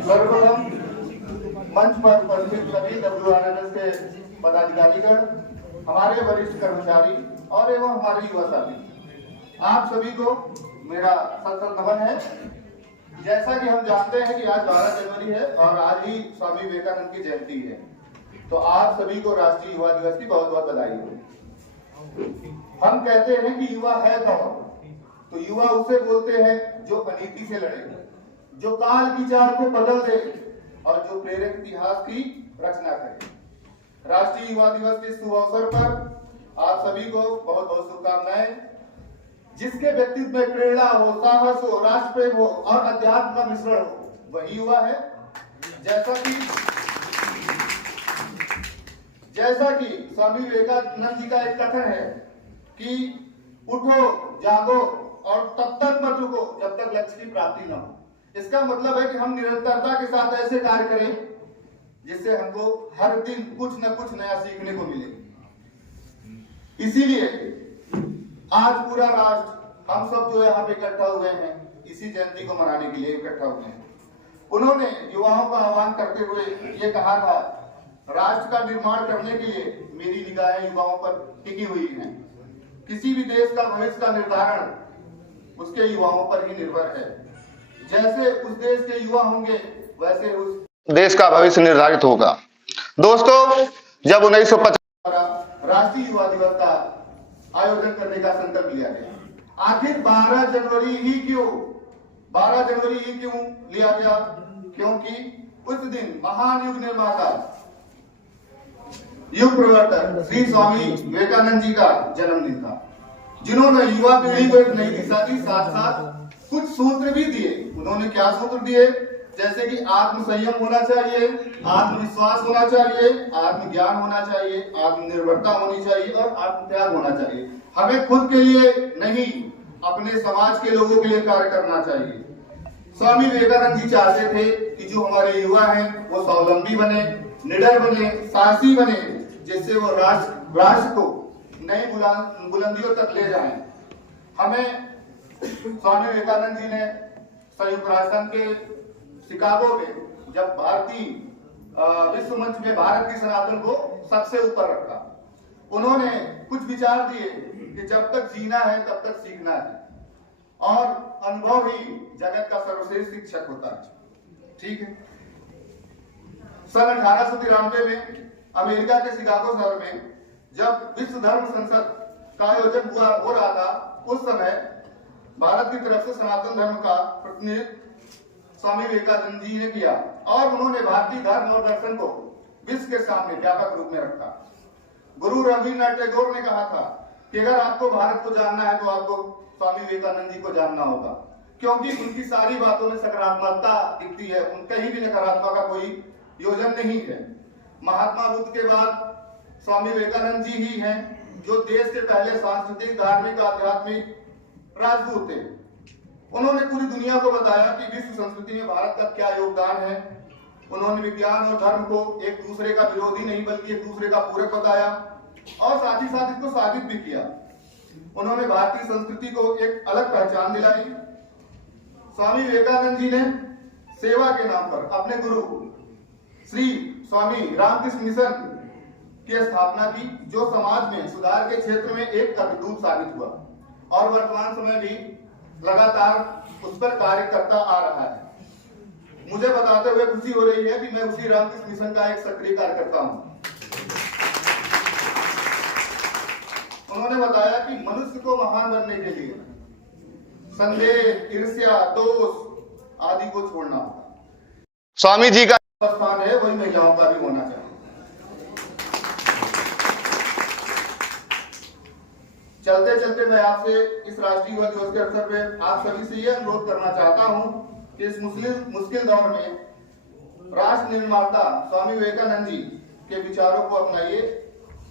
सर्वप्रथम मंच पर उपस्थित सभी WRNS के पदाधिकारीगण, हमारे वरिष्ठ कर्मचारी और एवं हमारे युवा साथी, आप सभी को मेरा सत नमन है। जैसा कि हम जानते हैं कि आज 12 जनवरी है और आज ही स्वामी विवेकानंद की जयंती है, तो आप सभी को राष्ट्रीय युवा दिवस की बहुत बहुत बधाई हो। हम कहते हैं कि युवा है कौन, तो युवा उसे बोलते हैं जो अनीति से लड़े, जो काल की चाल को बदल दे और जो प्रेरक इतिहास की रचना करे। राष्ट्रीय युवा दिवस के शुभ अवसर पर आप सभी को बहुत बहुत शुभकामनाएं। जिसके व्यक्तित्व में प्रेरणा हो, साहस हो, राष्ट्र प्रेम हो और अध्यात्म का मिश्रण हो, वही युवा है। जैसा कि स्वामी विवेकानंद जी का एक कथन है कि उठो, जागो और तब तक मत रुको जब तक लक्ष्य की प्राप्ति न हो। इसका मतलब है कि हम निरंतरता के साथ ऐसे कार्य करें जिससे हमको हर दिन कुछ न कुछ नया सीखने को मिले। इसीलिए आज पूरा राष्ट्र, हम सब जो यहाँ पे इकट्ठा हुए हैं, इसी जयंती को मनाने के लिए इकट्ठा हुए हैं। उन्होंने युवाओं का आह्वान करते हुए ये कहा था, राष्ट्र का निर्माण करने के लिए मेरी निगाहें युवाओं पर टिकी हुई हैं। किसी भी देश का भविष्य का निर्धारण उसके युवाओं पर ही निर्भर है। जैसे उस देश के युवा होंगे, वैसे उस देश का भविष्य निर्धारित होगा। दोस्तों, जब 1950 राष्ट्रीय युवा दिवस का आयोजन करने का संकल्प लिया गया, आखिर 12 जनवरी ही क्यों लिया गया? क्योंकि उस दिन महान युग निर्माता, युग प्रवर्तक श्री स्वामी विवेकानंद जी का जन्मदिन था, जिन्होंने युवा पीढ़ी को एक नई दिशा दी, साथ साथ कुछ सूत्र भी दिए। उन्होंने क्या सूत्र दिए? जैसे कि आत्म संयम होना चाहिए, आत्मविश्वास होना चाहिए, आत्मज्ञान होना चाहिए, आत्मनिर्भरता होनी चाहिए और आत्मत्याग होना चाहिए। हमें खुद के लिए नहीं, अपने समाज के लोगों के लिए कार्य करना चाहिए। स्वामी विवेकानंद जी चाहते थे कि जो हमारे युवा हैं वो स्वावलंबी बने, निडर बने, साहसी बने, जिससे वो राष्ट्र को नई बुलंदियों तक ले जाएं। हमें स्वामी विवेकानंद जी ने संयुक्त राष्ट्र संघ के शिकागो में जब भारतीय विश्व मंच में भारत की सनातन को सबसे ऊपर रखा, उन्होंने कुछ विचार दिए कि जब तक जीना है तब तक सीखना है और अनुभव ही जगत का सर्वश्रेष्ठ शिक्षक होता है। ठीक है। सन 1893 में अमेरिका के शिकागो शहर में जब विश्व धर्म संसद का आयोजन हो रहा था, उस समय भारत की तरफ से सनातन धर्म का प्रतिनिधित्व स्वामी विवेकानंद जी ने किया और उन्होंने भारतीय धर्म और दर्शन को विश्व के सामने व्यापक रूप में रखा। गुरु रविन्द्रनाथ टैगोर ने कहा था कि अगर आपको भारत को जानना है तो आपको स्वामी विवेकानंद जी को जानना होगा, क्योंकि उनकी सारी बातों में सकारात्मकता दिखती है, कहीं भी नकारात्मक का कोई योजन नहीं है। महात्मा बुद्ध के बाद स्वामी विवेकानंद जी ही हैं जो देश के पहले सांस्कृतिक, धार्मिक, आध्यात्मिक राजदूत थे। उन्होंने पूरी दुनिया को बताया कि विश्व संस्कृति में भारत का क्या योगदान है। उन्होंने विज्ञान और धर्म को एक दूसरे का विरोधी नहीं बल्कि एक दूसरे का पूरक बताया और साथ ही साथ इसको साबित भी किया। उन्होंने भारतीय संस्कृति को एक अलग पहचान दिलाई। स्वामी विवेकानंद जी ने सेवा के नाम पर अपने गुरु श्री स्वामी रामकृष्ण मिशन की स्थापना की, जो समाज में सुधार के क्षेत्र में एक अग्रदूत साबित हुआ और वर्तमान समय भी लगातार उस पर कार्य करता आ रहा है। मुझे बताते हुए खुशी हो रही है कि मैं उसी रामकृष्ण मिशन का एक सक्रिय कार्यकर्ता हूं। उन्होंने बताया कि मनुष्य को महान बनने के लिए संदेह, ईर्ष्या, दोष आदि को छोड़ना होगा। स्वामी जी का स्थान है वही महिलाओं का भी होना चाहिए। चलते चलते मैं आपसे इस राष्ट्रीय युवा दिवस के अवसर पे आप सभी से यह अनुरोध करना चाहता हूं कि इस मुश्किल दौर में राष्ट्र निर्माता स्वामी विवेकानंद जी के विचारों को अपनाइए,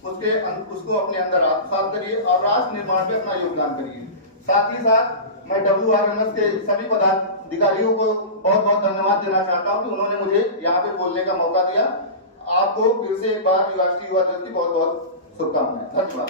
उसको अपने अंदर आत्मसात करिए और राष्ट्र निर्माण में अपना योगदान करिए। साथ ही साथ मैं WRNS के सभी पदाधिकारियों को बहुत बहुत धन्यवाद देना चाहता हूं कि उन्होंने मुझे यहाँ पे बोलने का मौका दिया। आपको फिर से एक बार राष्ट्रीय युवा दिवस की बहुत बहुत शुभकामनाएं। धन्यवाद।